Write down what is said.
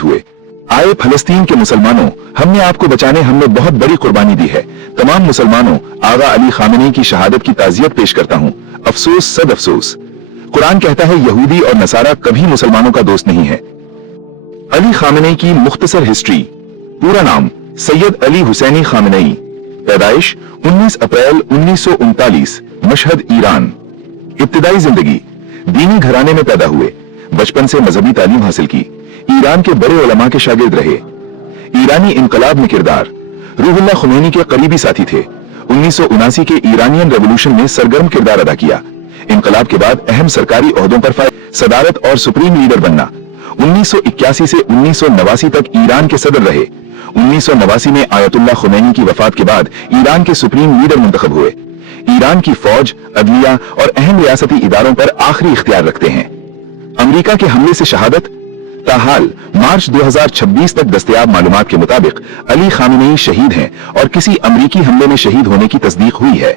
हाफिज हुए। आए फलस्तीन के मुसलमानों, हमने आपको बचाने हमने बहुत बड़ी कुर्बानी दी है। तमाम मुसलमानों, आगा अली खामेनी की शहादत की ताज़ियत पेश करता हूँ। अफसोस सद अफसोस। कुरान कहता है यहूदी और नसारा कभी मुसलमानों का दोस्त नहीं है। अली खामेनी की मुख्तसर हिस्ट्री। पूरा नाम सैयद अली हुसैनी खामेनी। पैदाइश 19 अप्रैल 1939, मशहद, ईरान। इब्तिदाई जिंदगी दीनी घराने में पैदा हुए। बचपन से मजहबी तालीम हासिल की। ईरान के बड़े उलमा के शागिर्द रहे। ईरानी इनकलाब में किरदार। रूहुल्लाह खुमैनी के करीबी साथी थे। 1979 के ईरानियन रेवोल्यूशन में सरगर्म किरदार अदा किया। इनकलाब के बाद अहम सरकारी ओहदों पर फायज, सदारत और सुप्रीम लीडर बनना। 1981 से 1989 तक ईरान के सदर रहे। 1989 में आयतुल्लाह खुमैनी की वफात के बाद ईरान के सुप्रीम लीडर मुंतखब हुए। ईरान की फौज, अदलिया और अहम रियासती इदारों पर आखिरी इख्तियार रखते हैं। अमेरिका के हमले से शहादत। ताहाल मार्च 2026 तक दस्तयाब मालूमात के मुताबिक अली खामेनी शहीद हैं और किसी अमेरिकी हमले में शहीद होने की तस्दीक हुई है।